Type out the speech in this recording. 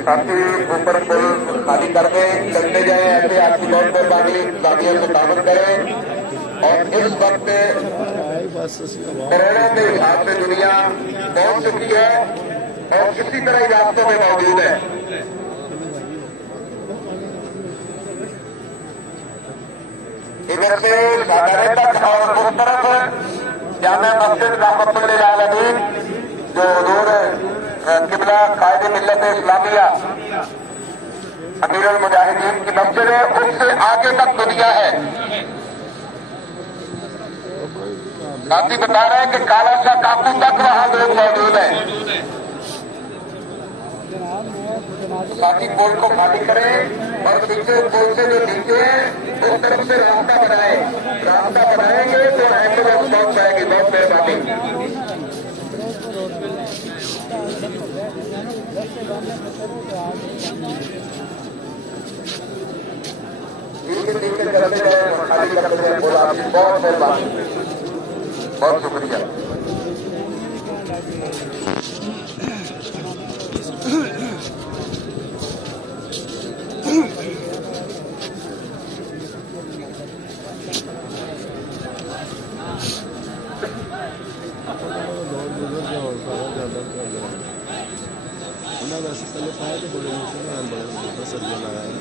साथी ऊपर पुल खाली कर दें, चलते जाए, ऐसे आपकी बहुत मेहरबानी, गाड़ियों को दामन करें। और इस वक्त कोरोना के हिसाब से दुनिया पहुंच चुकी है और किसी तरह रास्तों में मौजूद है। इधर से सागरे तक और उस तरफ जामा मस्जिद रहमतुल्लाह अलैह जो दूर किबला कायदे मिल्लत इस्लामिया अमीरुल मुजाहिदीन की मस्जिद है, उससे आगे तक दुनिया है। साथी बता रहे हैं कि काला शाह काकू तक वहां लोग मौजूद हैं। साथी पोल को खाली करें और पीछे पोल से जो नीचे है उस तरफ से रास्ता बनाए, रास्ता बनाएंगे तो एम्बुलेंस पहुंच जाएगी। बहुत मेहरबानी। नीचे चलते जाए, खाली करते जाए, बोला आपकी बहुत मेहरबानी, बहुत शुक्रिया। वैसे पहले पाए तो बड़े बड़े सर्जन आया है।